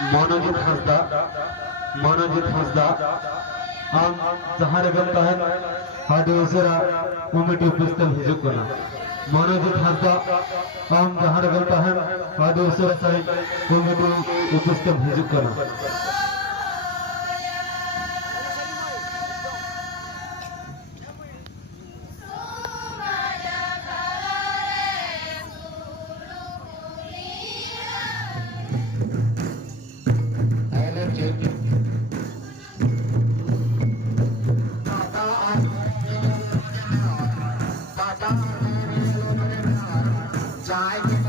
मनोजित हंसदा आम जहाँ रकम तहन हादे उसरा कमेटी उपस्थित हिजुक कना मनोजित हंसदा आम जहाँ रकम तहन हादे उसरा साई कमेटी उपस्थित हिजुक कना Pata